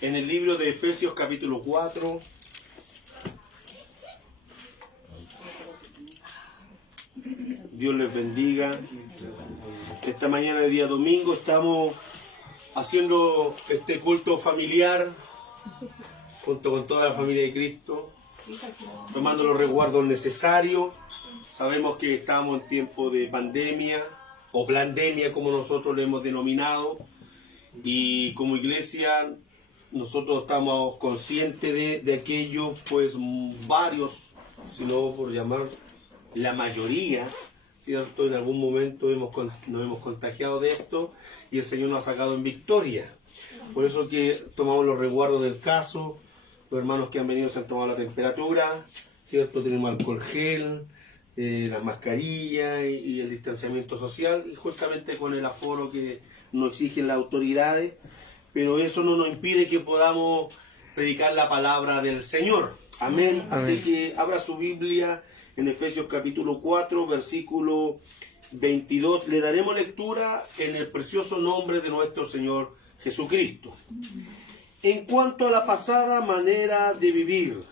En el libro de Efesios capítulo 4, Dios les bendiga. Esta mañana de día domingo estamos haciendo este culto familiar junto con toda la familia de Cristo, tomando los resguardos necesarios. Sabemos que estamos en tiempo de pandemia o pandemia, como nosotros le hemos denominado, y como iglesia nosotros estamos conscientes de aquello, pues varios, si no por llamar la mayoría, ¿cierto? En algún momento nos hemos contagiado de esto y el Señor nos ha sacado en victoria. Por eso que tomamos los resguardos del caso. Los hermanos que han venido se han tomado la temperatura, ¿cierto? Tenemos alcohol gel, la mascarilla y el distanciamiento social, y justamente con el aforo que nos exigen las autoridades, pero eso no nos impide que podamos predicar la palabra del Señor. Amén. Así que abra su Biblia en Efesios capítulo 4, versículo 22. Le daremos lectura en el precioso nombre de nuestro Señor Jesucristo. En cuanto a la pasada manera de vivir,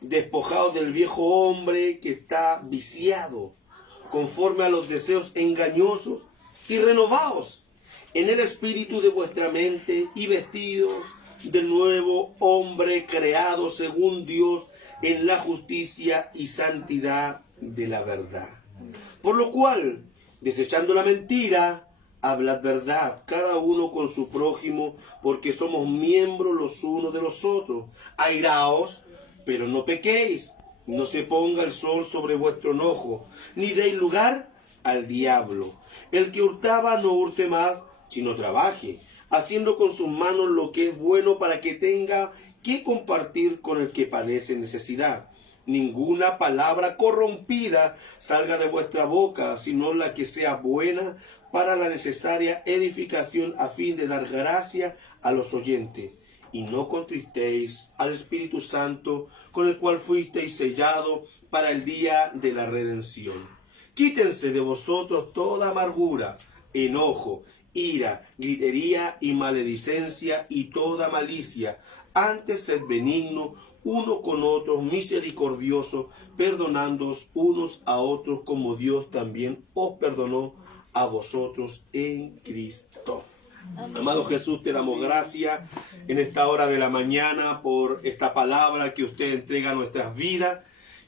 despojados del viejo hombre que está viciado, conforme a los deseos engañosos, y renovaos en el espíritu de vuestra mente, y vestidos del nuevo hombre creado según Dios en la justicia y santidad de la verdad. Por lo cual, desechando la mentira, hablad verdad, cada uno con su prójimo, porque somos miembros los unos de los otros. Airaos, pero no pequéis, no se ponga el sol sobre vuestro enojo, ni deis lugar al diablo. El que hurtaba no hurte más, sino trabaje, haciendo con sus manos lo que es bueno, para que tenga que compartir con el que padece necesidad. Ninguna palabra corrompida salga de vuestra boca, sino la que sea buena para la necesaria edificación, a fin de dar gracia a los oyentes. Y no contristéis al Espíritu Santo, con el cual fuisteis sellados para el día de la redención. Quítense de vosotros toda amargura, enojo, ira, gritería y maledicencia y toda malicia. Antes sed benignos uno con otros, misericordiosos, perdonándoos unos a otros, como Dios también os perdonó a vosotros en Cristo. Amado Jesús, te damos gracias en esta hora de la mañana por esta palabra que usted entrega a nuestras vidas.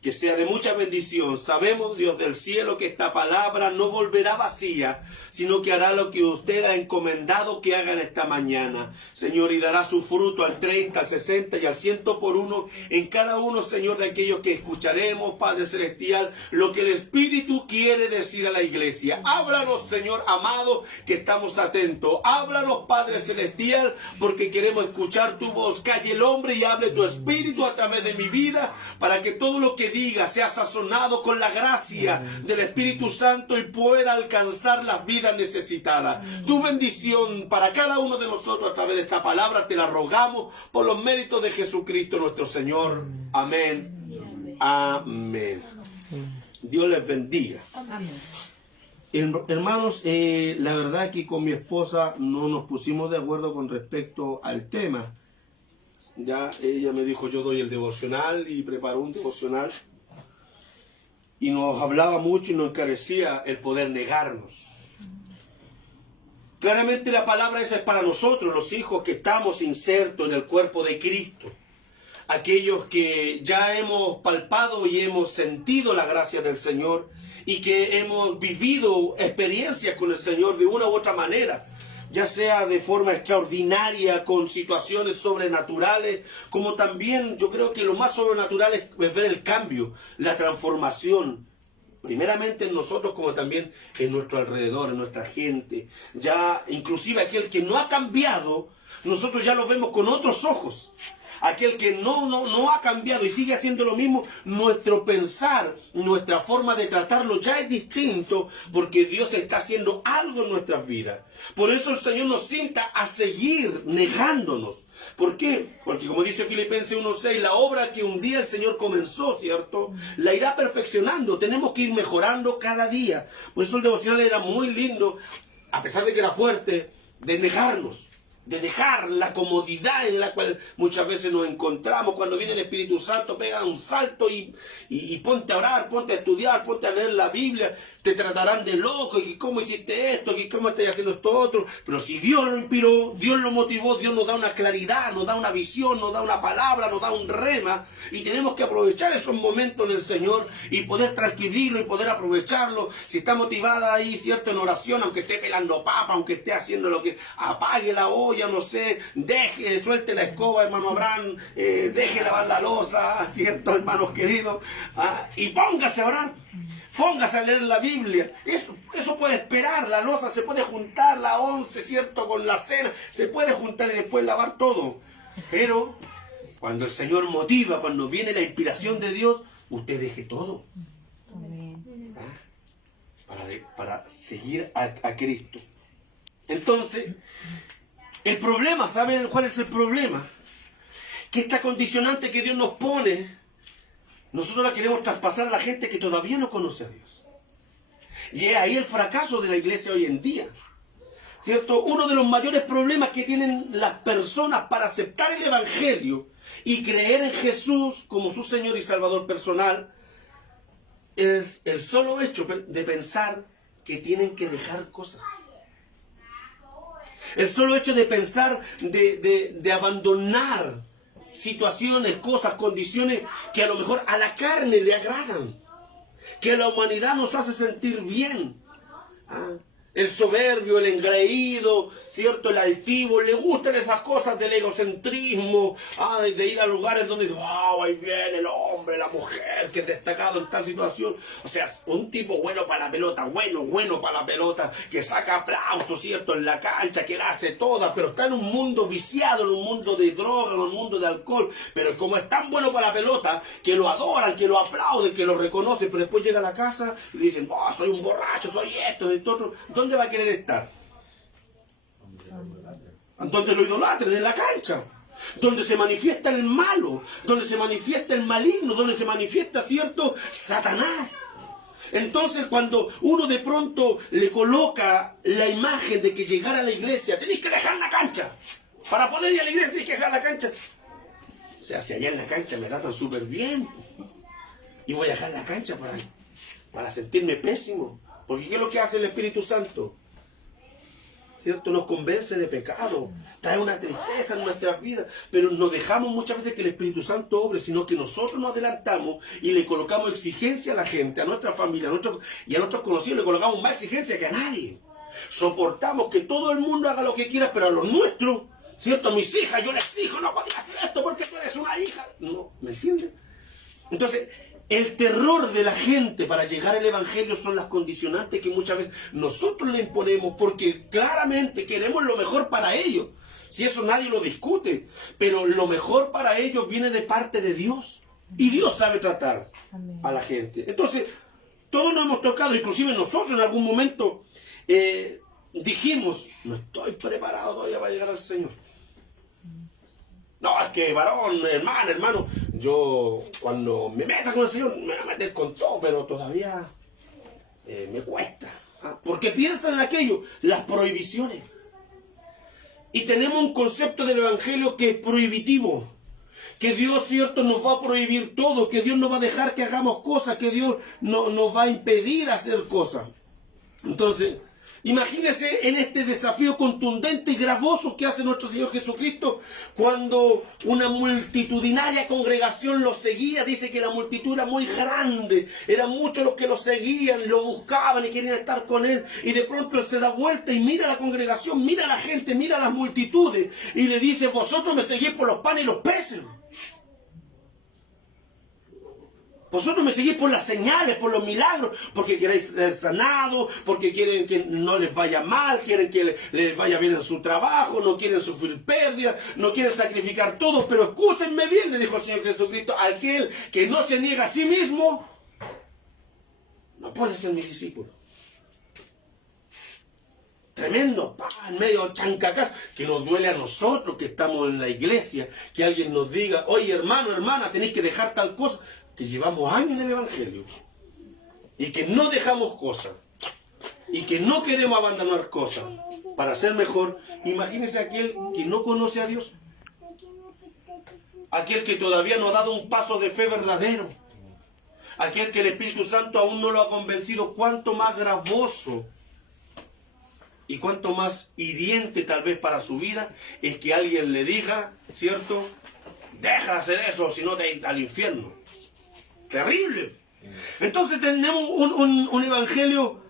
Que sea de mucha bendición. Sabemos, Dios del cielo, que esta palabra no volverá vacía, sino que hará lo que usted ha encomendado que haga en esta mañana. Señor, y dará su fruto al 30, al 60 y al 100 por uno en cada uno, Señor, de aquellos que escucharemos, Padre Celestial, lo que el Espíritu quiere decir a la iglesia. Háblanos, Señor amado, que estamos atentos. Háblanos, Padre Celestial, porque queremos escuchar tu voz. Calle el hombre y hable tu Espíritu a través de mi vida, para que todo lo que diga sea sazonado con la gracia del Espíritu Santo y pueda alcanzar las vidas necesitadas. Tu bendición para cada uno de nosotros a través de esta palabra te la rogamos por los méritos de Jesucristo nuestro Señor. Amén. Amén. Dios les bendiga. Hermanos, la verdad que con mi esposa no nos pusimos de acuerdo con respecto al tema. Ya ella me dijo, yo doy el devocional, y preparó un devocional y nos hablaba mucho y nos encarecía el poder negarnos. Claramente la palabra esa es para nosotros, los hijos que estamos insertos en el cuerpo de Cristo, aquellos que ya hemos palpado y hemos sentido la gracia del Señor y que hemos vivido experiencias con el Señor de una u otra manera, ya sea de forma extraordinaria, con situaciones sobrenaturales, como también yo creo que lo más sobrenatural es ver el cambio, la transformación, primeramente en nosotros, como también en nuestro alrededor, en nuestra gente. Ya inclusive aquel que no ha cambiado, nosotros ya lo vemos con otros ojos. Aquel que no ha cambiado y sigue haciendo lo mismo, nuestro pensar, nuestra forma de tratarlo ya es distinto, porque Dios está haciendo algo en nuestras vidas. Por eso el Señor nos sienta a seguir negándonos. ¿Por qué? Porque como dice Filipenses 1:6, la obra que un día el Señor comenzó, ¿cierto?, la irá perfeccionando. Tenemos que ir mejorando cada día. Por eso el devocional era muy lindo, a pesar de que era fuerte. de negarnos, de dejar la comodidad en la cual muchas veces nos encontramos. Cuando viene el Espíritu Santo, pega un salto y ponte a orar, ponte a estudiar, ponte a leer la Biblia. Te tratarán de loco, y cómo hiciste esto, y cómo estás haciendo esto otro. Pero si Dios lo inspiró, Dios lo motivó, Dios nos da una claridad, nos da una visión, nos da una palabra, nos da un rema, y tenemos que aprovechar esos momentos en el Señor y poder transcribirlo y poder aprovecharlo. Si está motivada ahí, cierto, en oración, aunque esté pelando papa, aunque esté haciendo lo que, apague la olla, no sé, suelte la escoba, hermano Abraham, deje lavar la loza, cierto, hermanos queridos, y póngase a orar. Póngase a leer la Biblia. Eso puede esperar. La loza se puede juntar, la once, ¿cierto? Con la cena. Se puede juntar y después lavar todo. Pero cuando el Señor motiva, cuando viene la inspiración de Dios, usted deje todo. Para seguir a Cristo. Entonces, el problema, ¿saben cuál es el problema? Que esta condicionante que Dios nos pone, nosotros la queremos traspasar a la gente que todavía no conoce a Dios. Y es ahí el fracaso de la iglesia hoy en día. ¿Cierto? Uno de los mayores problemas que tienen las personas para aceptar el Evangelio y creer en Jesús como su Señor y Salvador personal es el solo hecho de pensar que tienen que dejar cosas. El solo hecho de pensar de abandonar situaciones, cosas, condiciones que a lo mejor a la carne le agradan, que a la humanidad nos hace sentir bien. El soberbio, el engreído, ¿cierto? El altivo, le gustan esas cosas del egocentrismo, de ir a lugares donde, wow, ahí viene el hombre, la mujer, que es destacado en tal situación. O sea, un tipo bueno para la pelota, bueno para la pelota, que saca aplausos, ¿cierto? En la cancha, que la hace toda, pero está en un mundo viciado, en un mundo de droga, en un mundo de alcohol. Pero como es tan bueno para la pelota, que lo adoran, que lo aplauden, que lo reconocen, pero después llega a la casa y dicen, soy un borracho, soy esto otro. ¿Dónde va a querer estar? Donde lo idolatren, en la cancha, donde se manifiesta el malo, donde se manifiesta el maligno, donde se manifiesta, ¿cierto?, Satanás. Entonces, cuando uno de pronto le coloca la imagen de que llegar a la iglesia, tenéis que dejar la cancha, para poder ir a la iglesia tenéis que dejar la cancha. O sea, si allá en la cancha me tratan súper bien, y voy a dejar la cancha para sentirme pésimo. Porque ¿qué es lo que hace el Espíritu Santo? ¿Cierto? Nos convence de pecado, trae una tristeza en nuestras vidas, pero nos dejamos muchas veces que el Espíritu Santo obre, sino que nosotros nos adelantamos y le colocamos exigencia a la gente, a nuestra familia, y a nuestros conocidos le colocamos más exigencia que a nadie. Soportamos que todo el mundo haga lo que quiera, pero a los nuestros, ¿cierto? A mis hijas, yo les exijo, no podía hacer esto porque tú eres una hija. No, ¿me entiendes? Entonces, el terror de la gente para llegar al Evangelio son las condicionantes que muchas veces nosotros le imponemos porque claramente queremos lo mejor para ellos. Si eso nadie lo discute, pero lo mejor para ellos viene de parte de Dios. Y Dios sabe tratar a la gente. Entonces, todos nos hemos tocado, inclusive nosotros en algún momento dijimos, no estoy preparado todavía para llegar al Señor. No, es que varón, hermano, yo cuando me meta con el Señor me voy a meter con todo, pero todavía me cuesta. Porque piensan en aquello, las prohibiciones. Y tenemos un concepto del Evangelio que es prohibitivo. Que Dios, cierto, nos va a prohibir todo, que Dios no va a dejar que hagamos cosas, que Dios nos va a impedir hacer cosas. Entonces, imagínense en este desafío contundente y gravoso que hace nuestro Señor Jesucristo cuando una multitudinaria congregación lo seguía. Dice que la multitud era muy grande, eran muchos los que lo seguían, lo buscaban y querían estar con Él. Y de pronto Él se da vuelta y mira a la congregación, mira a la gente, mira a las multitudes y le dice, vosotros me seguís por los panes y los peces. Vosotros me seguís por las señales, por los milagros, porque queréis ser sanados, porque quieren que no les vaya mal, quieren que les vaya bien en su trabajo, no quieren sufrir pérdidas, no quieren sacrificar todo. Pero escúchenme bien, le dijo el Señor Jesucristo, aquel que no se niega a sí mismo, no puede ser mi discípulo. Tremendo, en medio chancacas, que nos duele a nosotros que estamos en la iglesia, que alguien nos diga, oye hermano, hermana, tenéis que dejar tal cosa, que llevamos años en el Evangelio, y que no dejamos cosas, y que no queremos abandonar cosas. para ser mejor, imagínese aquel que no conoce a Dios. Aquel que todavía no ha dado un paso de fe verdadero. Aquel que el Espíritu Santo aún no lo ha convencido. Cuánto más gravoso y cuánto más hiriente tal vez para su vida es que alguien le diga, ¿cierto? Deja de hacer eso, si no te vas al infierno. Terrible. Entonces tenemos un evangelio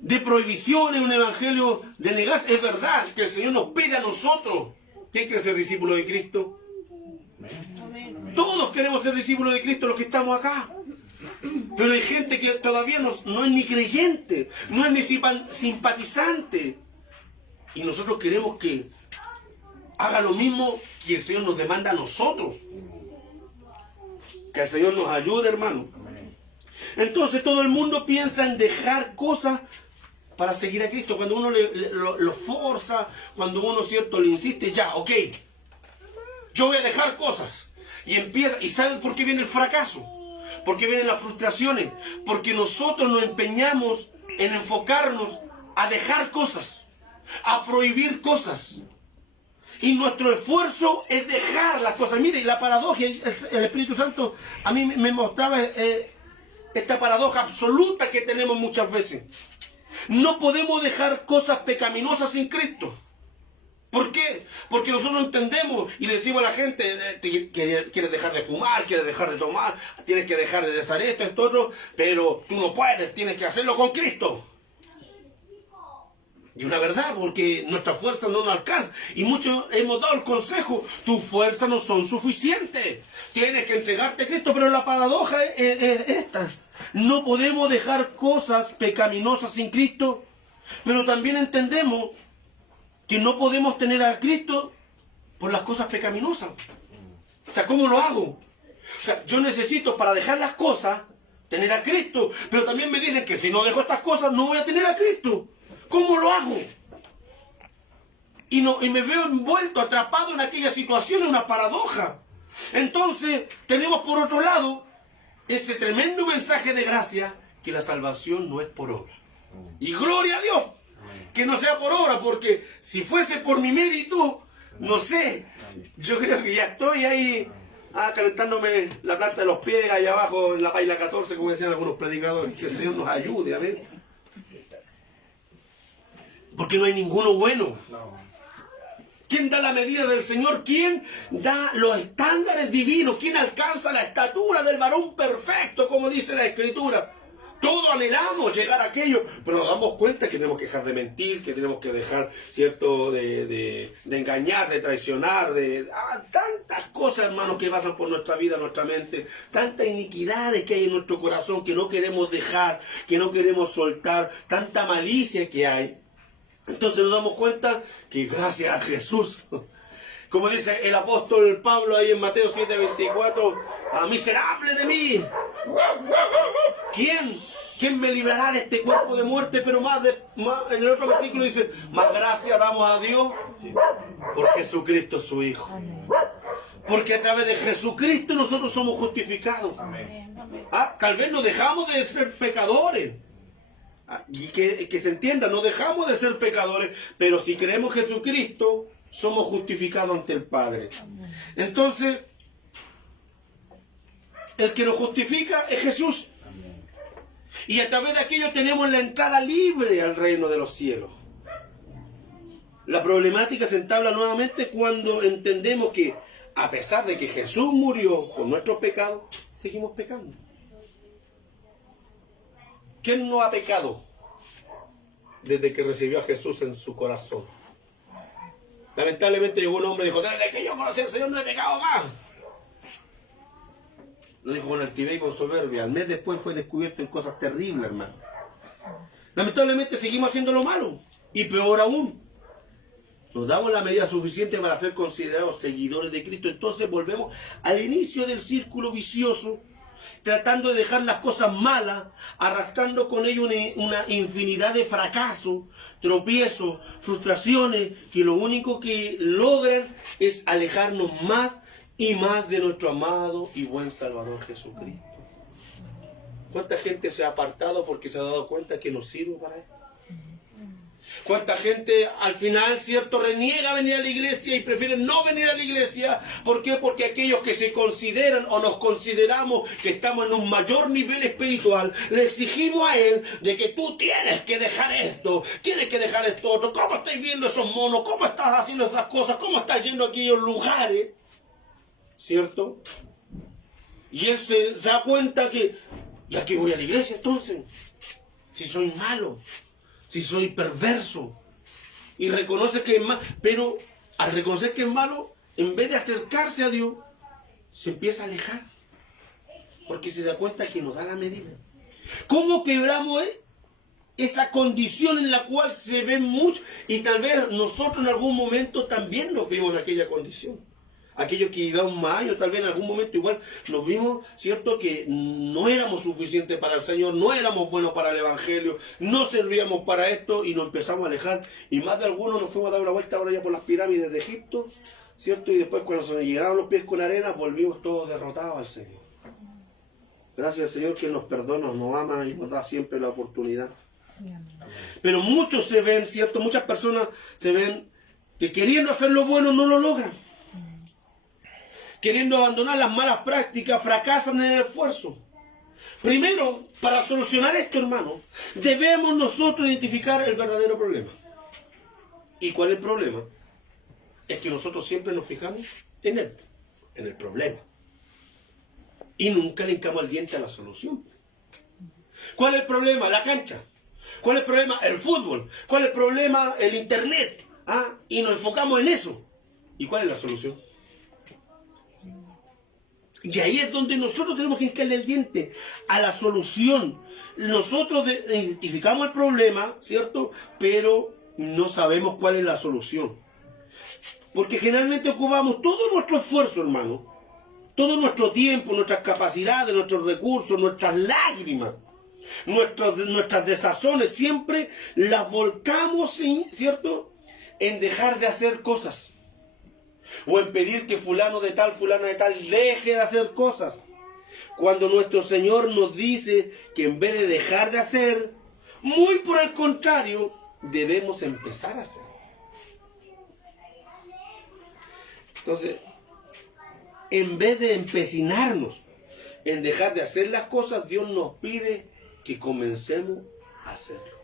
de prohibiciones, un evangelio de negarse. Es verdad que el Señor nos pide a nosotros. ¿Quién quiere ser discípulo de Cristo? Todos queremos ser discípulos de Cristo, los que estamos acá. Pero hay gente que todavía no es ni creyente, no es ni simpatizante. Y nosotros queremos que haga lo mismo que el Señor nos demanda a nosotros. Que el Señor nos ayude, hermano. Entonces todo el mundo piensa en dejar cosas para seguir a Cristo. Cuando uno lo forza, cuando uno, ¿cierto?, le insiste, ya, ok, yo voy a dejar cosas. Y empieza, ¿y saben por qué viene el fracaso? ¿Por qué vienen las frustraciones? Porque nosotros nos empeñamos en enfocarnos a dejar cosas, a prohibir cosas. Y nuestro esfuerzo es dejar las cosas. Mire, la paradoja, el Espíritu Santo a mí me mostraba esta paradoja absoluta que tenemos muchas veces. No podemos dejar cosas pecaminosas sin Cristo. ¿Por qué? Porque nosotros entendemos y le decimos a la gente, quieres dejar de fumar, quieres dejar de tomar, tienes que dejar de hacer esto, otro, pero tú no puedes, tienes que hacerlo con Cristo. Y una verdad, porque nuestra fuerza no nos alcanza. Y muchos hemos dado el consejo, tus fuerzas no son suficientes. Tienes que entregarte a Cristo, pero la paradoja es esta. No podemos dejar cosas pecaminosas sin Cristo, pero también entendemos que no podemos tener a Cristo por las cosas pecaminosas. O sea, ¿cómo lo hago? O sea, yo necesito para dejar las cosas tener a Cristo, pero también me dicen que si no dejo estas cosas no voy a tener a Cristo. ¿Cómo lo hago? Y me veo envuelto, atrapado en aquella situación, en una paradoja. Entonces, tenemos por otro lado ese tremendo mensaje de gracia, que la salvación no es por obra. Y gloria a Dios, que no sea por obra, porque si fuese por mi mérito, no sé, yo creo que ya estoy ahí calentándome la planta de los pies allá abajo en la paila 14, como decían algunos predicadores. Que el Señor nos ayude, amén. Porque no hay ninguno bueno. ¿Quién da la medida del Señor? ¿Quién da los estándares divinos? ¿Quién alcanza la estatura del varón perfecto, como dice la Escritura? Todos anhelamos llegar a aquello, pero nos damos cuenta que tenemos que dejar de mentir, que tenemos que dejar, ¿cierto?, de engañar, de traicionar, tantas cosas, hermanos, que pasan por nuestra vida, nuestra mente, tantas iniquidades que hay en nuestro corazón que no queremos dejar, que no queremos soltar, tanta malicia que hay. Entonces nos damos cuenta que gracias a Jesús, como dice el apóstol Pablo ahí en Mateo 7:24, miserable de mí, ¿quién me librará de este cuerpo de muerte? Pero más en el otro versículo dice, más gracia damos a Dios por Jesucristo su Hijo. Porque a través de Jesucristo nosotros somos justificados. Tal vez nos dejamos de ser pecadores. Y que se entienda, no dejamos de ser pecadores, pero si creemos en Jesucristo, somos justificados ante el Padre. Entonces, el que nos justifica es Jesús. Y a través de aquello tenemos la entrada libre al reino de los cielos. La problemática se entabla nuevamente cuando entendemos que, a pesar de que Jesús murió por nuestros pecados, seguimos pecando. ¿Quién no ha pecado desde que recibió a Jesús en su corazón? Lamentablemente llegó un hombre y dijo, desde que yo conocí al Señor no he pecado más. Lo dijo con altivez y con soberbia. Al mes después fue descubierto en cosas terribles, hermano. Lamentablemente seguimos haciendo lo malo. Y peor aún, nos damos la medida suficiente para ser considerados seguidores de Cristo. Entonces volvemos al inicio del círculo vicioso, tratando de dejar las cosas malas, arrastrando con ello una infinidad de fracasos, tropiezos, frustraciones, que lo único que logran es alejarnos más y más de nuestro amado y buen Salvador Jesucristo. ¿Cuánta gente se ha apartado porque se ha dado cuenta que no sirve para esto? ¿Cuánta gente al final, cierto, reniega venir a la iglesia y prefiere no venir a la iglesia? ¿Por qué? Porque aquellos que se consideran o nos consideramos que estamos en un mayor nivel espiritual, le exigimos a él de que tú tienes que dejar esto, tienes que dejar esto otro. ¿Cómo estáis viendo esos monos? ¿Cómo estás haciendo esas cosas? ¿Cómo estás yendo a aquellos lugares? ¿Cierto? Y él se da cuenta que, ¿y a qué voy a la iglesia entonces? Si soy malo, si soy perverso. Y reconoce que es malo, pero al reconocer que es malo, en vez de acercarse a Dios, se empieza a alejar. Porque se da cuenta que nos da la medida. ¿Cómo quebramos esa condición en la cual se ven muchos? Y tal vez nosotros en algún momento también nos vimos en aquella condición. Aquellos que llevamos más años, tal vez en algún momento igual nos vimos, ¿cierto?, que no éramos suficientes para el Señor, no éramos buenos para el Evangelio, no servíamos para esto y nos empezamos a alejar. Y más de algunos nos fuimos a dar una vuelta ahora ya por las pirámides de Egipto, ¿cierto? Y después cuando se nos llegaron los pies con arena, volvimos todos derrotados al Señor. Gracias al Señor que nos perdona, nos ama y nos da siempre la oportunidad. Pero muchos se ven, ¿cierto? Muchas personas se ven que queriendo hacer lo bueno no lo logran. Queriendo abandonar las malas prácticas, fracasan en el esfuerzo. Primero, para solucionar esto, hermano, debemos nosotros identificar el verdadero problema. ¿Y cuál es el problema? Es que nosotros siempre nos fijamos en él, en el problema. Y nunca le hincamos el diente a la solución. ¿Cuál es el problema? La cancha. ¿Cuál es el problema? El fútbol. ¿Cuál es el problema? El internet. Y nos enfocamos en eso. ¿Y cuál es la solución? Y ahí es donde nosotros tenemos que hincarle el diente a la solución. Nosotros identificamos el problema, ¿cierto? Pero no sabemos cuál es la solución. Porque generalmente ocupamos todo nuestro esfuerzo, hermano. Todo nuestro tiempo, nuestras capacidades, nuestros recursos, nuestras lágrimas, nuestras desazones, siempre las volcamos, ¿cierto?, en dejar de hacer cosas. O en pedir que fulano de tal deje de hacer cosas. Cuando nuestro Señor nos dice que en vez de dejar de hacer, muy por el contrario, debemos empezar a hacer. Entonces, en vez de empecinarnos en dejar de hacer las cosas, Dios nos pide que comencemos a hacerlo.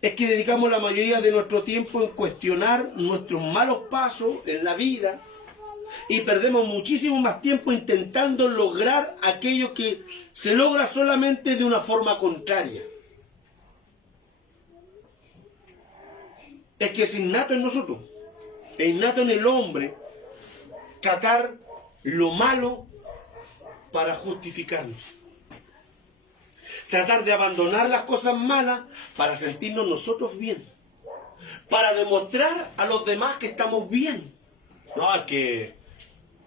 Es que dedicamos la mayoría de nuestro tiempo en cuestionar nuestros malos pasos en la vida y perdemos muchísimo más tiempo intentando lograr aquello que se logra solamente de una forma contraria. Es que es innato en nosotros, es innato en el hombre tratar lo malo para justificarnos. Tratar de abandonar las cosas malas para sentirnos nosotros bien. Para demostrar a los demás que estamos bien. No, es que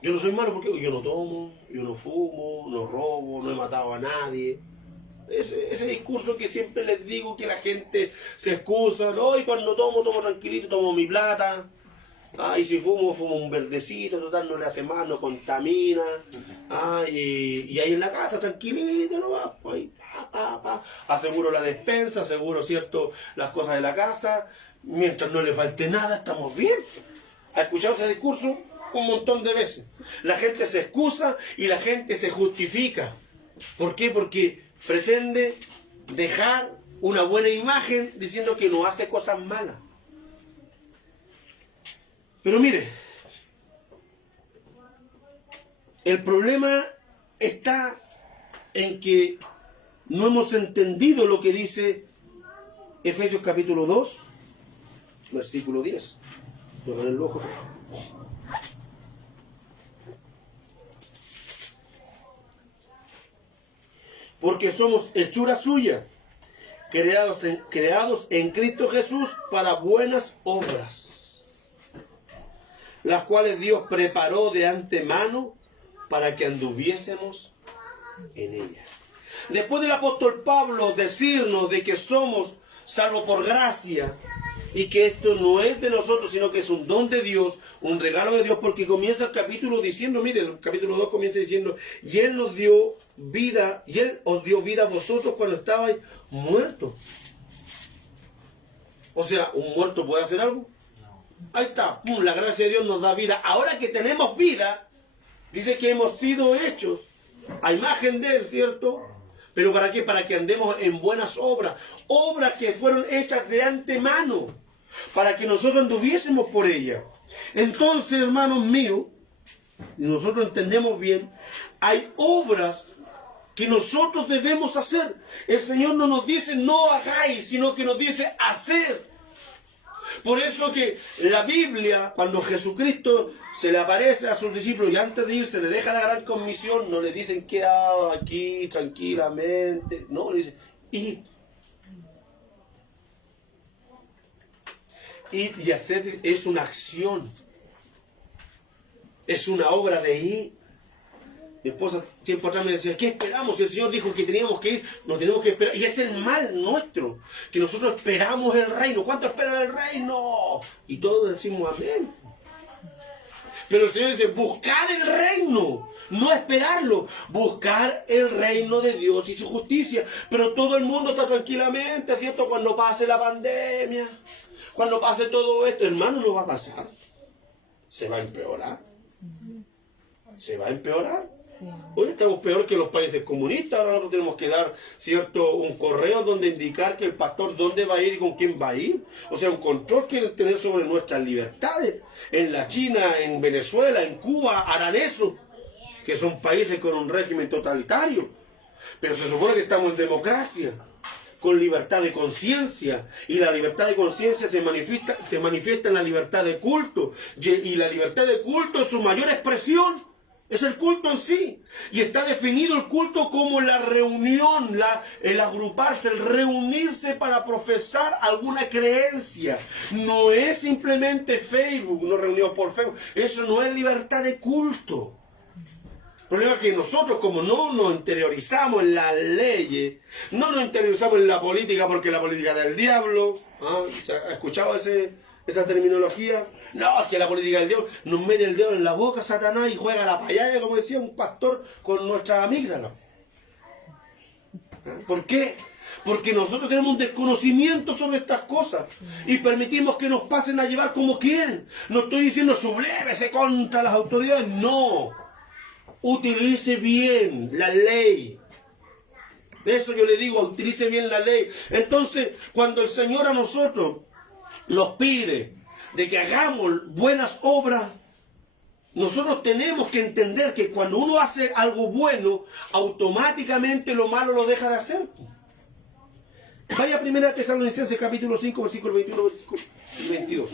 yo no soy malo porque yo no tomo, yo no fumo, no robo, no he matado a nadie. Ese discurso que siempre les digo que la gente se excusa. No, y cuando tomo tranquilito, tomo mi plata. Y si fumo un verdecito, total, no le hace mal, no contamina. Y ahí en la casa, tranquilito, no va. Ahí, aseguro la despensa, aseguro, ¿cierto?, las cosas de la casa. Mientras no le falte nada, estamos bien. ¿Ha escuchado ese discurso? Un montón de veces. La gente se excusa y la gente se justifica. ¿Por qué? Porque pretende dejar una buena imagen diciendo que no hace cosas malas. Pero mire, el problema está en que no hemos entendido lo que dice Efesios capítulo 2, versículo 10. Pongan el ojo. Porque somos hechura suya, creados en Cristo Jesús para buenas obras, las cuales Dios preparó de antemano para que anduviésemos en ellas. Después del apóstol Pablo decirnos de que somos salvos por gracia y que esto no es de nosotros, sino que es un don de Dios, un regalo de Dios, porque comienza el capítulo diciendo, mire, el capítulo 2 comienza diciendo, y Él nos dio vida, y Él os dio vida a vosotros cuando estabais muertos O sea, ¿un muerto puede hacer algo? Ahí está, pum, la gracia de Dios nos da vida. Ahora que tenemos vida, dice que hemos sido hechos a imagen de Él, ¿cierto? ¿Pero para qué? Para que andemos en buenas obras. Obras que fueron hechas de antemano, para que nosotros anduviésemos por ellas. Entonces, hermanos míos, si nosotros entendemos bien, hay obras que nosotros debemos hacer. El Señor no nos dice no hagáis, sino que nos dice hacer. Por eso que la Biblia, cuando Jesucristo se le aparece a sus discípulos y antes de irse le deja la gran comisión, no le dicen quedad aquí tranquilamente, no, le dicen id. Id y hacer es una acción, es una obra de ir. Mi esposa tiempo atrás me decía, ¿qué esperamos? El Señor dijo que teníamos que ir, no tenemos que esperar. Y es el mal nuestro, que nosotros esperamos el reino. ¿Cuánto esperan el reino? Y todos decimos amén. Pero el Señor dice, buscar el reino, no esperarlo. Buscar el reino de Dios y su justicia. Pero todo el mundo está tranquilamente, ¿cierto? Cuando pase la pandemia, cuando pase todo esto, hermano, no va a pasar. Se va a empeorar. Se va a empeorar. Sí. Hoy estamos peor que los países comunistas. Ahora nosotros tenemos que dar, ¿cierto?, un correo donde indicar que el pastor dónde va a ir y con quién va a ir. O sea, un control que tener sobre nuestras libertades. En la China, en Venezuela, en Cuba, harán eso, que son países con un régimen totalitario. Pero se supone que estamos en democracia, con libertad de conciencia, y la libertad de conciencia se manifiesta en la libertad de culto, y la libertad de culto es su mayor expresión. Es el culto en sí. Y está definido el culto como la reunión, el agruparse, el reunirse para profesar alguna creencia. No es simplemente Facebook, nos reunimos por Facebook. Eso no es libertad de culto. El problema es que nosotros, como no nos interiorizamos en las leyes, no nos interiorizamos en la política, porque la política es del diablo. ¿Ha escuchado esa terminología? No, es que la política del diablo nos mete el dedo en la boca, Satanás, y juega la payaya, como decía un pastor, con nuestras amígdalas. ¿Por qué? Porque nosotros tenemos un desconocimiento sobre estas cosas y permitimos que nos pasen a llevar como quieren. No estoy diciendo sublévese contra las autoridades, no. Utilice bien la ley. Eso yo le digo, utilice bien la ley. Entonces, cuando el Señor a nosotros nos pide de que hagamos buenas obras, nosotros tenemos que entender que cuando uno hace algo bueno, automáticamente lo malo lo deja de hacer. Vaya a 1 Tesalonicenses capítulo 5, versículo 21, versículo 22.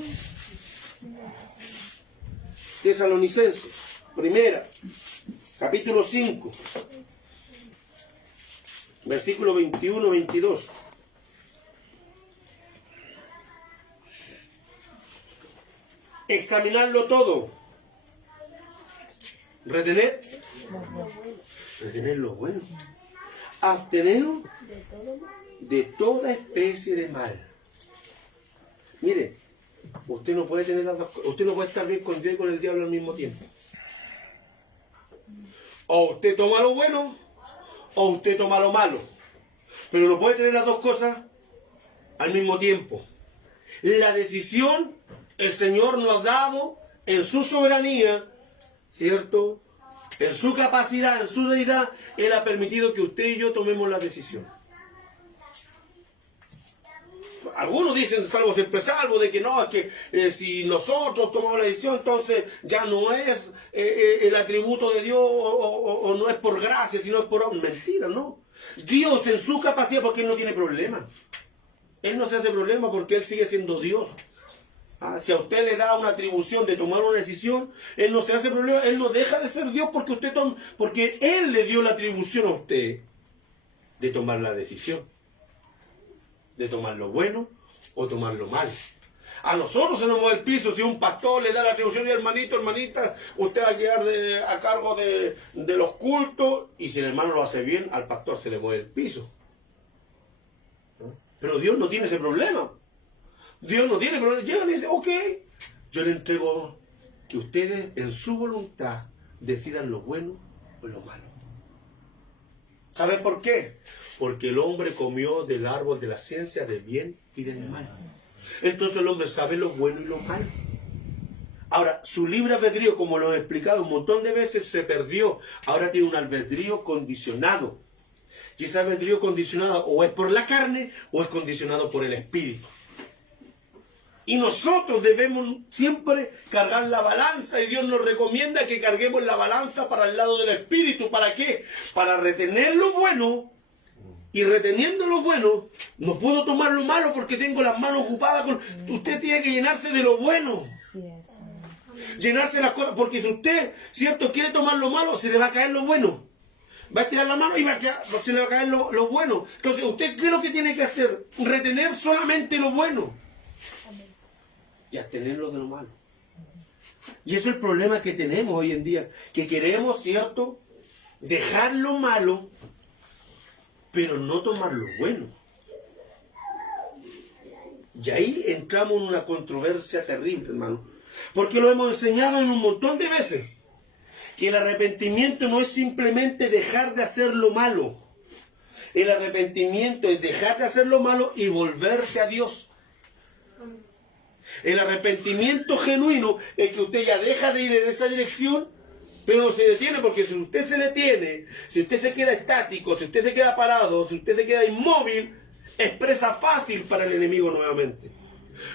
Tesalonicenses, capítulo 5, versículo 21, 22. Examinarlo todo. Retener lo bueno. Absteneos de toda especie de mal. Mire, usted no puede tener las dos cosas. Usted no puede estar bien con Dios y con el diablo al mismo tiempo. O usted toma lo bueno, o usted toma lo malo. Pero no puede tener las dos cosas al mismo tiempo. La decisión el Señor nos ha dado en su soberanía, ¿cierto? En su capacidad, en su deidad, Él ha permitido que usted y yo tomemos la decisión. Algunos dicen, salvo siempre salvo, de que no, es que si nosotros tomamos la decisión, entonces ya no es el atributo de Dios o no es por gracia, sino es por mentira, no. Dios en su capacidad, porque Él no tiene problema. Él no se hace problema porque Él sigue siendo Dios. Si a usted le da una atribución de tomar una decisión, Él no se hace problema, Él no deja de ser Dios porque Él le dio la atribución a usted de tomar la decisión, de tomar lo bueno o tomar lo malo. A nosotros se nos mueve el piso si un pastor le da la atribución y hermanito, hermanita, usted va a quedar a cargo de los cultos, y si el hermano lo hace bien, al pastor se le mueve el piso. Pero Dios no tiene ese problema. Dios no tiene problema. Llega y dice, ok, yo le entrego que ustedes en su voluntad decidan lo bueno o lo malo. ¿Saben por qué? Porque el hombre comió del árbol de la ciencia del bien y del mal. Entonces el hombre sabe lo bueno y lo malo. Ahora, su libre albedrío, como lo he explicado un montón de veces, se perdió. Ahora tiene un albedrío condicionado. Y ese albedrío condicionado o es por la carne o es condicionado por el espíritu. Y nosotros debemos siempre cargar la balanza, y Dios nos recomienda que carguemos la balanza para el lado del espíritu. ¿Para qué? Para retener lo bueno. Y reteniendo lo bueno, no puedo tomar lo malo porque tengo las manos ocupadas con... Usted tiene que llenarse de lo bueno. Así es. Llenarse las cosas, porque si usted, cierto, quiere tomar lo malo, se le va a caer lo bueno. Va a estirar la mano y se le va a caer lo bueno. Entonces, ¿usted qué es lo que tiene que hacer? Retener solamente lo bueno. Y abstenerlo de lo malo. Y eso es el problema que tenemos hoy en día. Que queremos, cierto, dejar lo malo, pero no tomar lo bueno. Y ahí entramos en una controversia terrible, hermano. Porque lo hemos enseñado en un montón de veces. Que el arrepentimiento no es simplemente dejar de hacer lo malo. El arrepentimiento es dejar de hacer lo malo y volverse a Dios. El arrepentimiento genuino es que usted ya deja de ir en esa dirección, pero no se detiene, porque si usted se detiene, si usted se queda estático, si usted se queda parado, si usted se queda inmóvil, es presa fácil para el enemigo nuevamente.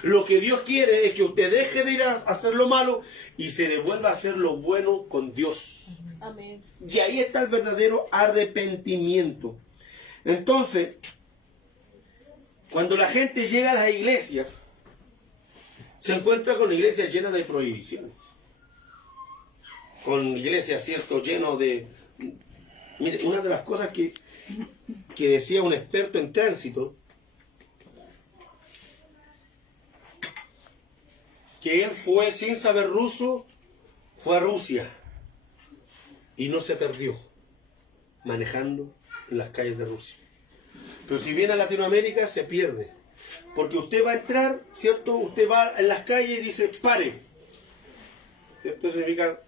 Lo que Dios quiere es que usted deje de ir a hacer lo malo y se devuelva a hacer lo bueno con Dios. Amén. Y ahí está el verdadero arrepentimiento. Entonces, cuando la gente llega a las iglesias, se encuentra con iglesias llenas de prohibiciones. Con iglesias, cierto, llenas de... Mire, una de las cosas que decía un experto en tránsito, que él fue, sin saber ruso, fue a Rusia y no se perdió manejando en las calles de Rusia. Pero si viene a Latinoamérica, se pierde. Porque usted va a entrar, ¿cierto? Usted va en las calles y dice, pare. ¿Cierto? Eso significa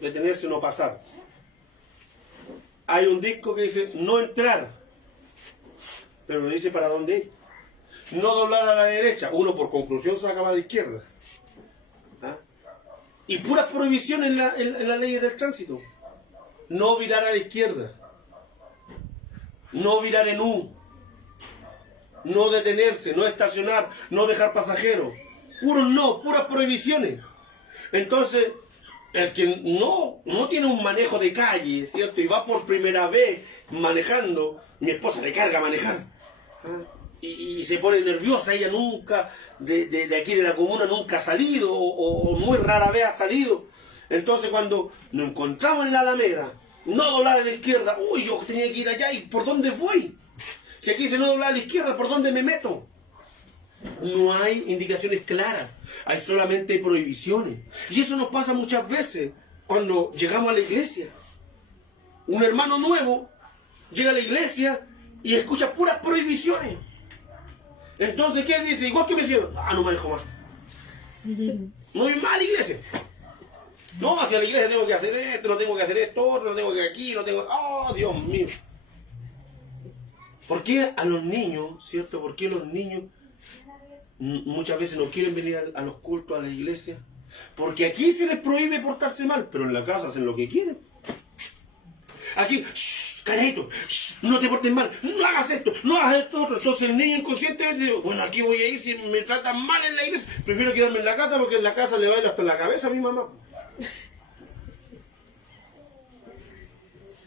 detenerse, no pasar. Hay un disco que dice, no entrar. Pero le dice para dónde ir. No doblar a la derecha. Uno por conclusión se acaba a la izquierda. ¿Ah? Y puras prohibiciones en la ley del tránsito. No virar a la izquierda. No virar en U. No detenerse, no estacionar, no dejar pasajeros. Puros no, puras prohibiciones. Entonces, el que no tiene un manejo de calle, ¿cierto? Y va por primera vez manejando, mi esposa le carga a manejar. ¿Ah? Y se pone nerviosa, ella nunca, de aquí de la comuna nunca ha salido, o muy rara vez ha salido. Entonces cuando nos encontramos en la Alameda, no doblar a la izquierda, uy, yo tenía que ir allá, ¿y por dónde voy? Si aquí dice no doblar a la izquierda, ¿por dónde me meto? No hay indicaciones claras, hay solamente prohibiciones. Y eso nos pasa muchas veces cuando llegamos a la iglesia. Un hermano nuevo llega a la iglesia y escucha puras prohibiciones. Entonces, ¿qué dice? Igual que me hicieron, no manejo más. No hay más a la iglesia. No, hacia la iglesia tengo que hacer esto, no tengo que hacer esto, otro, no tengo que aquí, no tengo... ¡Oh, Dios mío! ¿Por qué a los niños, cierto? ¿Por qué los niños muchas veces no quieren venir a los cultos, a la iglesia? Porque aquí se les prohíbe portarse mal, pero en la casa hacen lo que quieren. Aquí, calladito, no te portes mal, no hagas esto, no hagas esto otro. Entonces el niño inconscientemente dice, bueno, aquí voy a ir, si me tratan mal en la iglesia, prefiero quedarme en la casa porque en la casa le bailo hasta la cabeza a mi mamá.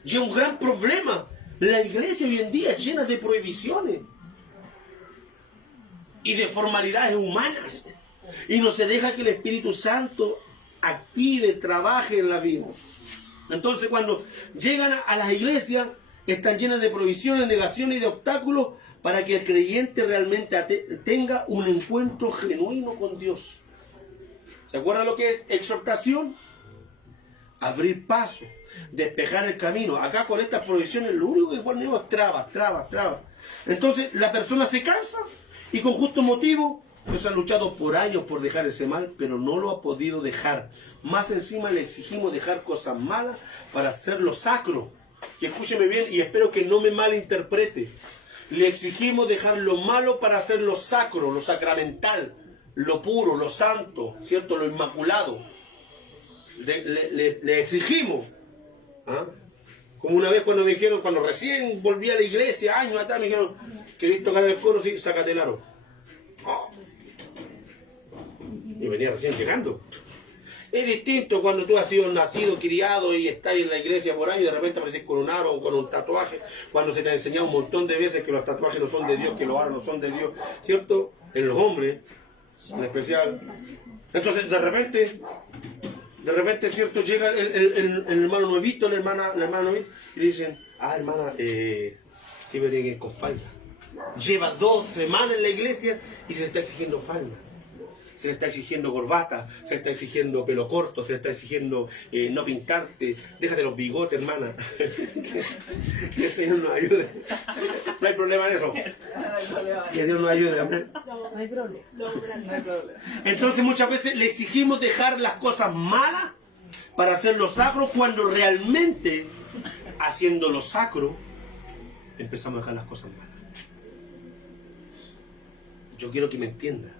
Y es un gran problema. La iglesia hoy en día llena de prohibiciones y de formalidades humanas. Y no se deja que el Espíritu Santo active, trabaje en la vida. Entonces cuando llegan a las iglesias, están llenas de prohibiciones, negaciones y de obstáculos para que el creyente realmente tenga un encuentro genuino con Dios. ¿Se acuerdan lo que es exhortación? Abrir paso, despejar el camino. Acá con estas prohibiciones lo único que ponemos es trabas. Entonces la persona se cansa y con justo motivo pues ha luchado por años por dejar ese mal, pero no lo ha podido dejar. Más encima le exigimos dejar cosas malas para hacerlo sacro. Y escúcheme bien y espero que no me malinterprete. Le exigimos dejar lo malo para hacer lo sacro, lo sacramental, lo puro, lo santo, ¿cierto? Lo inmaculado. Le exigimos. ¿Ah? Como una vez cuando me dijeron, cuando recién volví a la iglesia, años atrás, me dijeron, ¿querés tocar el coro? Sí, sácate el aro. Oh. Y venía recién llegando. Es distinto cuando tú has sido nacido, criado y estás en la iglesia por ahí y de repente apareces con un aro o con un tatuaje, cuando se te ha enseñado un montón de veces que los tatuajes no son de Dios, que los aros no son de Dios, ¿cierto? En los hombres, en especial. Entonces, de repente, ¿cierto? Llega el hermano nuevito, la hermana nuevita, y dicen, hermana, siempre tiene que ir con falda. Lleva 2 semanas en la iglesia y se le está exigiendo falda. Se le está exigiendo corbata, se le está exigiendo pelo corto, se le está exigiendo no pintarte, déjate los bigotes, hermana. Que el Señor nos ayude. No hay problema en eso. Que Dios nos ayude, amén. No hay problema. Entonces muchas veces le exigimos dejar las cosas malas para hacer lo sacro, cuando realmente, haciendo lo sacro, empezamos a dejar las cosas malas. Yo quiero que me entienda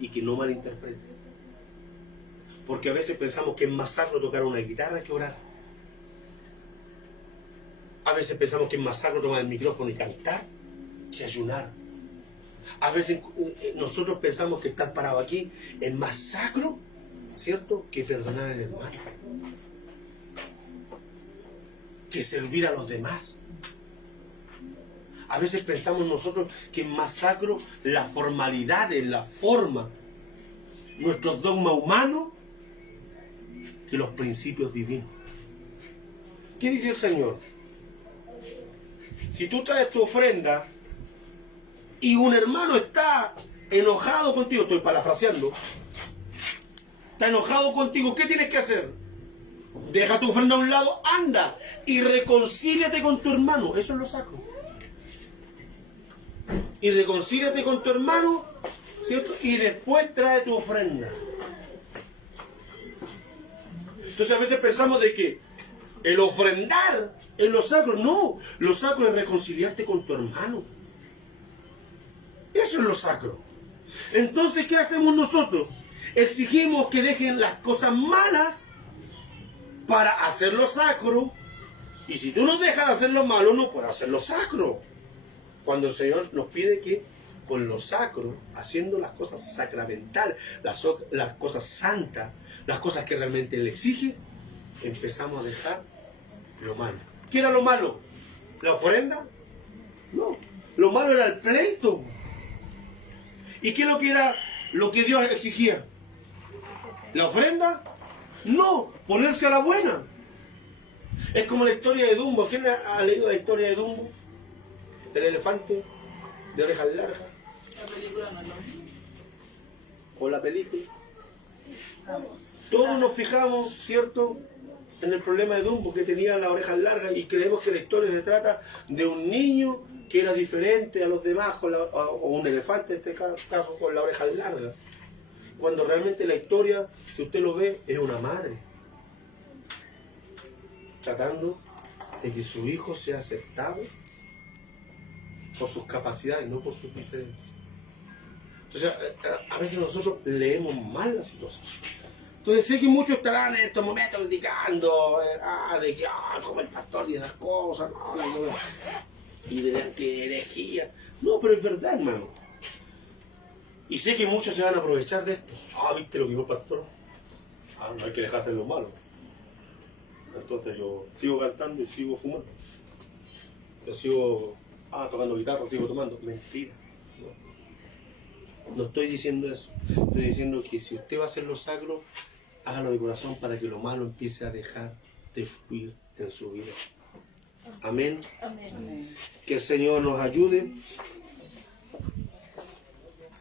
y que no malinterprete. Porque a veces pensamos que es más sacro tocar una guitarra que orar. A veces pensamos que es más sacro tomar el micrófono y cantar que ayunar. A veces nosotros pensamos que estar parado aquí es más sacro, ¿cierto?, que perdonar al hermano, que servir a los demás. A veces pensamos nosotros que es más sacro la formalidad, la forma, nuestros dogmas humanos, que los principios divinos. ¿Qué dice el Señor? Si tú traes tu ofrenda y un hermano está enojado contigo, estoy parafraseando, está enojado contigo, ¿qué tienes que hacer? Deja tu ofrenda a un lado, anda y reconcíliate con tu hermano. Eso es lo sacro. Y reconcíliate con tu hermano, ¿cierto? Y después trae tu ofrenda. Entonces a veces pensamos de que el ofrendar es lo sacro. No, lo sacro es reconciliarte con tu hermano. Eso es lo sacro. Entonces, ¿qué hacemos nosotros? Exigimos que dejen las cosas malas para hacer lo sacro. Y si tú no dejas de hacer lo malo, no puedes hacer lo sacro. Cuando el Señor nos pide que con lo sacro, haciendo las cosas sacramentales, las cosas santas, las cosas que realmente Él exige, empezamos a dejar lo malo. ¿Qué era lo malo? ¿La ofrenda? No. Lo malo era el pleito. ¿Y qué es lo que era lo que Dios exigía? ¿La ofrenda? No, ponerse a la buena. Es como la historia de Dumbo. ¿Quién ha leído la historia de Dumbo? El elefante de orejas largas. La película no es lo mismo. O la película. Todos nos fijamos, ¿cierto?, en el problema de Dumbo, que tenía las orejas largas, y creemos que la historia se trata de un niño que era diferente a los demás, o un elefante en este caso con las orejas largas. Cuando realmente la historia, si usted lo ve, es una madre tratando de que su hijo sea aceptado por sus capacidades, no por sus diferencias. Entonces, a veces nosotros leemos mal la situación. Entonces, sé que muchos estarán en estos momentos criticando, de que, como el pastor y esas cosas, y de que herejía. No, pero es verdad, hermano. Y sé que muchos se van a aprovechar de esto. ¿Viste lo que dijo el pastor? No hay que dejar de hacer lo malo. Entonces yo sigo cantando y sigo fumando. Yo sigo tocando guitarra, sigo tomando. Mentira. No estoy diciendo eso. Estoy diciendo que si usted va a hacer lo sacro, hágalo de corazón para que lo malo empiece a dejar de fluir en su vida. Amén. Amén. Que el Señor nos ayude.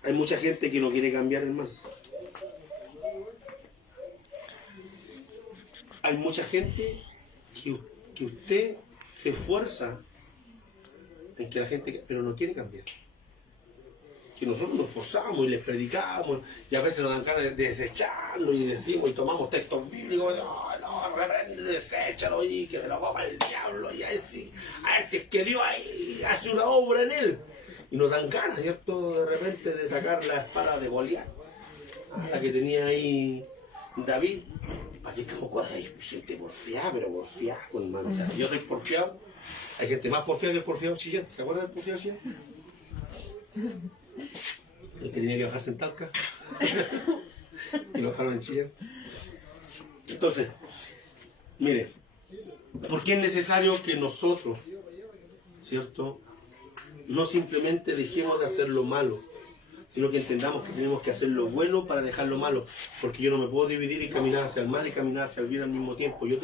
Hay mucha gente que no quiere cambiar, hermano. Hay mucha gente que usted se esfuerza en que la gente, pero no quiere cambiar. que nosotros nos esforzamos y les predicamos, y a veces nos dan ganas de desecharlo y decimos y tomamos textos bíblicos, no, reprende, deséchalo y que de la goma el diablo, y a ver si es que Dios ahí hace una obra en él. Y nos dan ganas, ¿cierto? De repente de sacar la espada de Goliat, la que tenía ahí David. Aquí estamos cosas, hay gente porfiada, pero porfiada, hermano. O sea, si yo soy porfiado, hay gente más porfiada que el porfiado chillán. ¿Se acuerdan del porfiado chillán? El que tenía que bajarse en Talca y lo bajaron en Chillán. Entonces, mire, ¿por qué es necesario que nosotros, ¿cierto?, no simplemente dejemos de hacer lo malo, sino que entendamos que tenemos que hacer lo bueno para dejar lo malo? Porque yo no me puedo dividir y caminar hacia el mal y caminar hacia el bien al mismo tiempo. Yo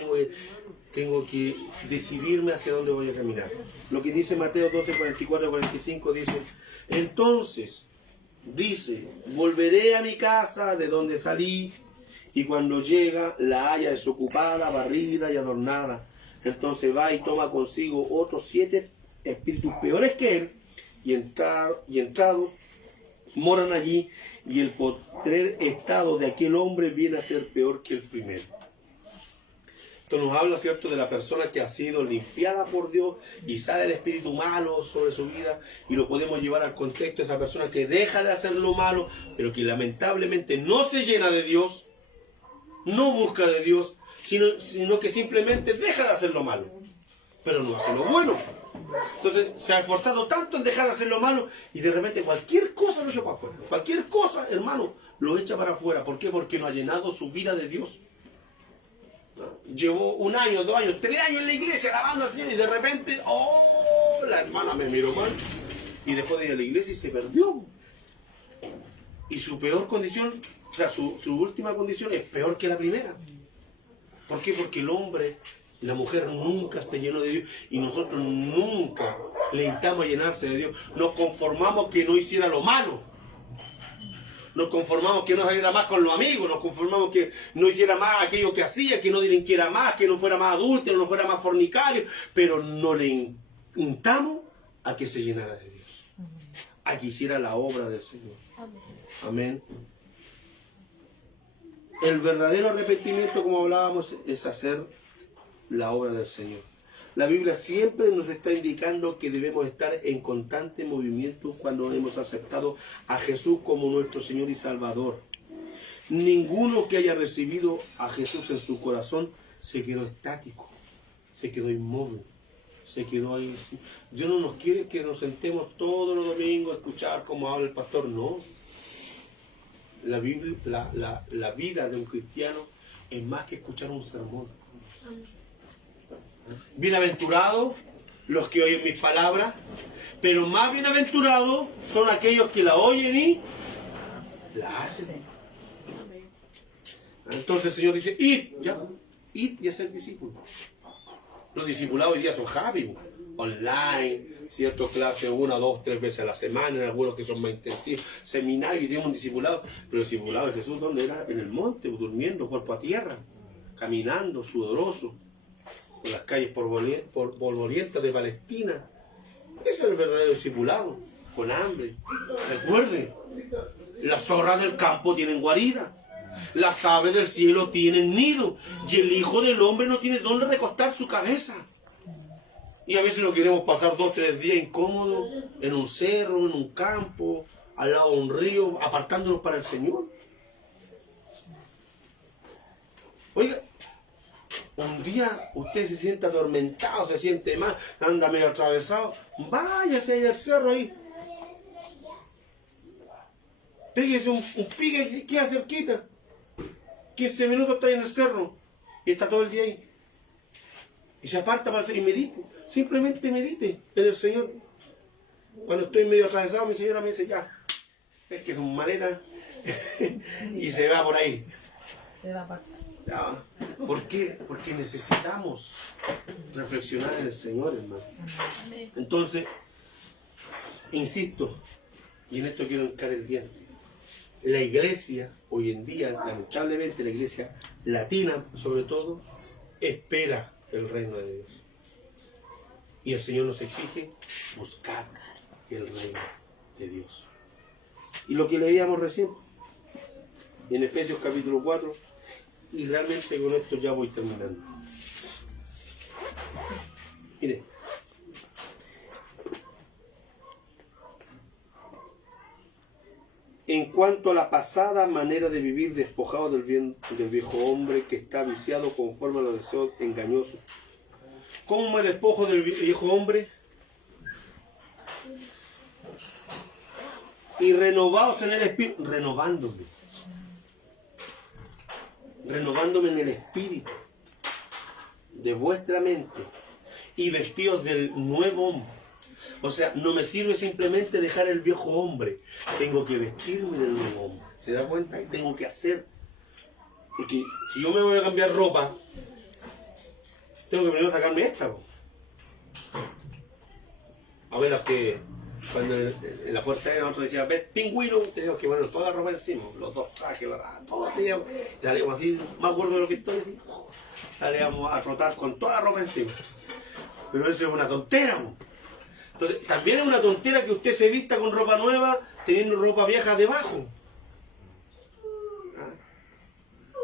tengo que decidirme hacia dónde voy a caminar. Lo que dice Mateo 12, 44, 45 dice: entonces, dice, volveré a mi casa de donde salí, y cuando llega la haya desocupada, barrida y adornada. Entonces va y toma consigo otros 7 espíritus peores que él, y entrados moran allí, y el postrer estado de aquel hombre viene a ser peor que el primero. Esto nos habla, ¿cierto?, de la persona que ha sido limpiada por Dios y sale el espíritu malo sobre su vida, y lo podemos llevar al contexto de esa persona que deja de hacer lo malo, pero que lamentablemente no se llena de Dios, no busca de Dios, sino que simplemente deja de hacer lo malo, pero no hace lo bueno. Entonces se ha esforzado tanto en dejar de hacer lo malo y de repente cualquier cosa lo echa para afuera. Cualquier cosa, hermano, lo echa para afuera. ¿Por qué? Porque no ha llenado su vida de Dios. Llevó 1 año, 2 años, 3 años en la iglesia lavando así, y de repente, la hermana me miró mal y dejó de ir a la iglesia y se perdió. Y su peor condición, o sea, su última condición es peor que la primera. ¿Por qué? Porque el hombre, la mujer nunca se llenó de Dios, y nosotros nunca le invitamos a llenarse de Dios. Nos conformamos que no hiciera lo malo. Nos conformamos que no saliera más con los amigos, nos conformamos que no hiciera más aquello que hacía, que no delinquiera más, que no fuera más adúltero, no fuera más fornicario, pero no le invitamos a que se llenara de Dios, a que hiciera la obra del Señor. Amén. El verdadero arrepentimiento, como hablábamos, es hacer la obra del Señor. La Biblia siempre nos está indicando que debemos estar en constante movimiento cuando hemos aceptado a Jesús como nuestro Señor y Salvador. Ninguno que haya recibido a Jesús en su corazón se quedó estático, se quedó inmóvil, se quedó ahí. Dios no nos quiere que nos sentemos todos los domingos a escuchar cómo habla el pastor, no. La Biblia, la vida de un cristiano es más que escuchar un sermón. Bienaventurados los que oyen mis palabras, pero más bienaventurados son aquellos que la oyen y la hacen. Entonces el Señor dice: id y hacer discípulos. Los discipulados hoy día son happy, online, ciertas clases 1, 2, 3 veces a la semana, algunos que son más intensivos, seminarios, y tenemos un discipulado. Pero el discipulado de Jesús, ¿dónde era? En el monte, durmiendo, cuerpo a tierra, caminando, sudoroso, por las calles polvorientas de Palestina. Ese es el verdadero discipulado, con hambre. Recuerden, las zorras del campo tienen guarida, las aves del cielo tienen nido, y el Hijo del Hombre no tiene dónde recostar su cabeza. Y a veces nos queremos pasar 2, 3 días incómodos en un cerro, en un campo, al lado de un río, apartándonos para el Señor. Oiga, un día usted se siente atormentado, se siente mal, anda medio atravesado, váyase ahí al cerro ahí. Pégese un pique y queda cerquita. 15 minutos está ahí en el cerro y está todo el día ahí. Y se aparta para hacer y medite. Simplemente medite en el Señor. Cuando estoy medio atravesado, mi señora me dice: ya, es que es un maleta y se va por ahí. Se va a apartar. Ya. ¿Por qué? Porque necesitamos reflexionar en el Señor, hermano. Entonces, insisto, y en esto quiero hincar el diente. La iglesia, hoy en día, lamentablemente, la iglesia latina, sobre todo, espera el reino de Dios. Y el Señor nos exige buscar el reino de Dios. Y lo que leíamos recién, en Efesios capítulo 4, y realmente con esto ya voy terminando. Mire. En cuanto a la pasada manera de vivir despojado del viejo hombre que está viciado conforme a los deseos engañosos. ¿Cómo me despojo del viejo hombre? Y renovados en el espíritu, renovándome en el espíritu de vuestra mente y vestidos del nuevo hombre. O sea, no me sirve simplemente dejar el viejo hombre, tengo que vestirme del nuevo hombre. ¿Se da cuenta? Y tengo que hacer. Porque si yo me voy a cambiar ropa, tengo que primero sacarme esta. A ver, los que cuando en la Fuerza Aérea nosotros decíamos, ves, pingüino, teníamos que poner toda la ropa encima, los dos trajes, todos teníamos, salíamos así, más gordo de lo que estoy, así, salíamos a trotar con toda la ropa encima. Pero eso es una tontera. Entonces, también es una tontera que usted se vista con ropa nueva, teniendo ropa vieja debajo.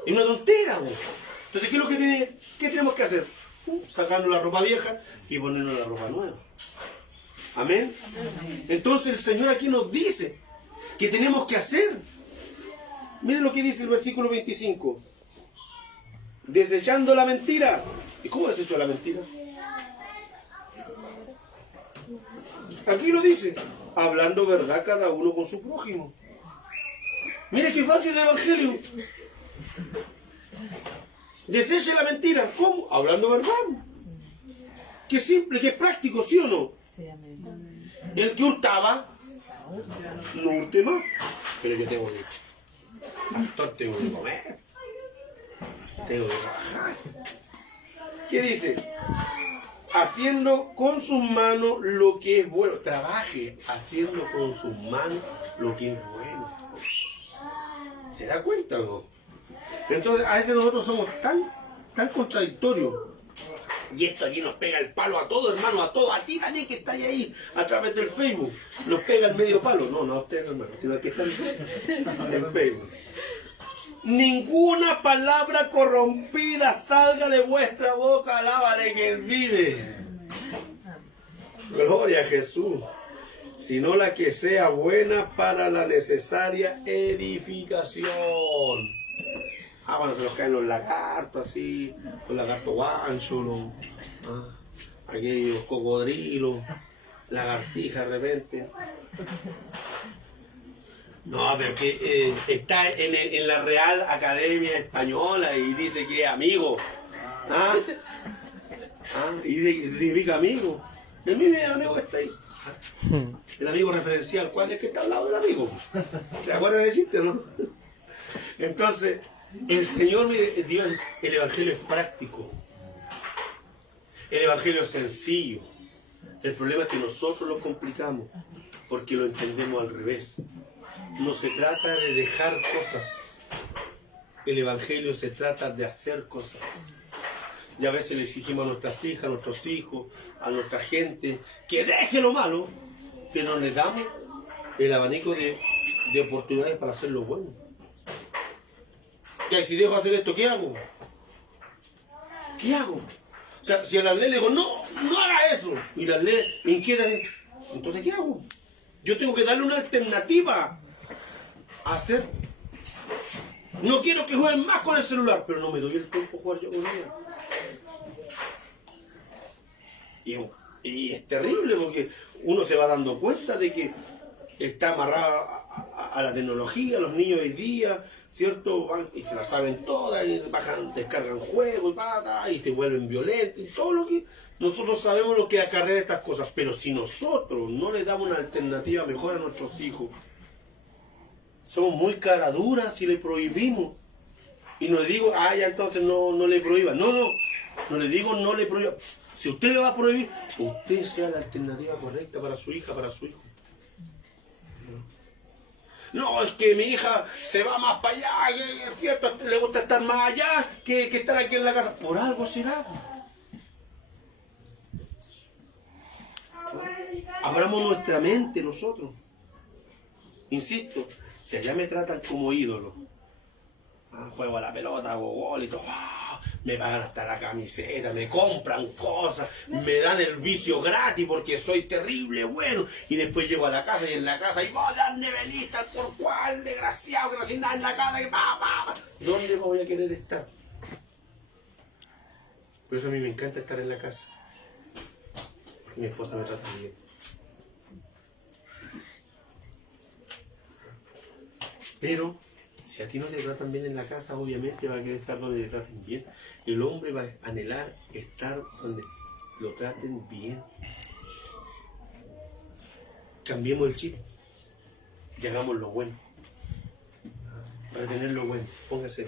Es una tontera. Entonces, ¿qué es lo que tenemos que hacer? Sacarnos la ropa vieja y ponernos la ropa nueva. Amén. Entonces el Señor aquí nos dice que tenemos que hacer. Miren lo que dice el versículo 25. Desechando la mentira. ¿Y cómo desechó la mentira? Aquí lo dice. Hablando verdad cada uno con su prójimo. Mire qué fácil el Evangelio. Deseche la mentira. ¿Cómo? Hablando verdad. Qué simple, qué práctico, ¿sí o no? Sí, amén. El que hurtaba, no hurte más. Pero yo tengo que, pastor, tengo que comer. Tengo que trabajar. ¿Qué dice? Haciendo con sus manos lo que es bueno. Trabaje haciendo con sus manos lo que es bueno. ¿Se da cuenta o no? Entonces, a veces nosotros somos tan contradictorios. Y esto aquí nos pega el palo a todos, hermano, a todos, a ti también que estáis ahí a través del Facebook. Nos pega el medio palo. No, no a ustedes, hermano, sino a que están en Facebook. Ninguna palabra corrompida salga de vuestra boca, alábale que Él vive. Gloria a Jesús. Sino la que sea buena para la necesaria edificación. Cuando se nos caen los lagartos así, los lagartos guanchos, aquellos cocodrilos, lagartijas de repente. No, pero que está en la Real Academia Española y dice que es amigo. Y dice que significa amigo. El mismo es el amigo que está ahí. El amigo referencial, ¿cuál es que está al lado del amigo? ¿Se acuerdan de chiste, no? Entonces, el Señor, Dios, el Evangelio es práctico. El Evangelio es sencillo. El problema es que nosotros lo complicamos porque lo entendemos al revés. No se trata de dejar cosas. El Evangelio se trata de hacer cosas. Y a veces le exigimos a nuestras hijas, a nuestros hijos, a nuestra gente, que deje lo malo, pero le damos el abanico de oportunidades para hacer lo bueno. Y si dejo de hacer esto, ¿qué hago? ¿Qué hago? O sea, si a la ley le digo, no haga eso, y la ley me inquieta, entonces ¿qué hago? Yo tengo que darle una alternativa a hacer. No quiero que jueguen más con el celular, pero no me doy el tiempo a jugar yo con ella. Y es terrible porque uno se va dando cuenta de que está amarrado a la tecnología, los niños hoy día, ¿cierto? Van y se la saben todas, y descargan juegos y se vuelven violentos, y todo lo que nosotros sabemos lo que acarrea estas cosas, pero si nosotros no le damos una alternativa mejor a nuestros hijos, somos muy cara duras si le prohibimos. Y no le digo, ya entonces no le prohíba. No le digo no le prohíba. Si usted le va a prohibir, usted sea la alternativa correcta para su hija, para su hijo. No, es que mi hija se va más para allá, es cierto, le gusta estar más allá que estar aquí en la casa. Por algo será. Abramos nuestra mente nosotros. Insisto, si allá me tratan como ídolo, juego a la pelota, hago gol y todo, me pagan hasta la camiseta, me compran cosas, me dan el vicio gratis porque soy terrible, bueno, y después llego a la casa y en la casa, y vos, ¿de dónde veniste? ¿Por cuál? Desgraciado, que no hacía nada en la casa, que ¿dónde voy a querer estar? Por eso a mí me encanta estar en la casa. Porque mi esposa me trata bien. Pero si a ti no te tratan bien en la casa, obviamente va a querer estar donde te traten bien. El hombre va a anhelar estar donde lo traten bien. Cambiemos el chip y hagamos lo bueno. Para tener lo bueno, póngase.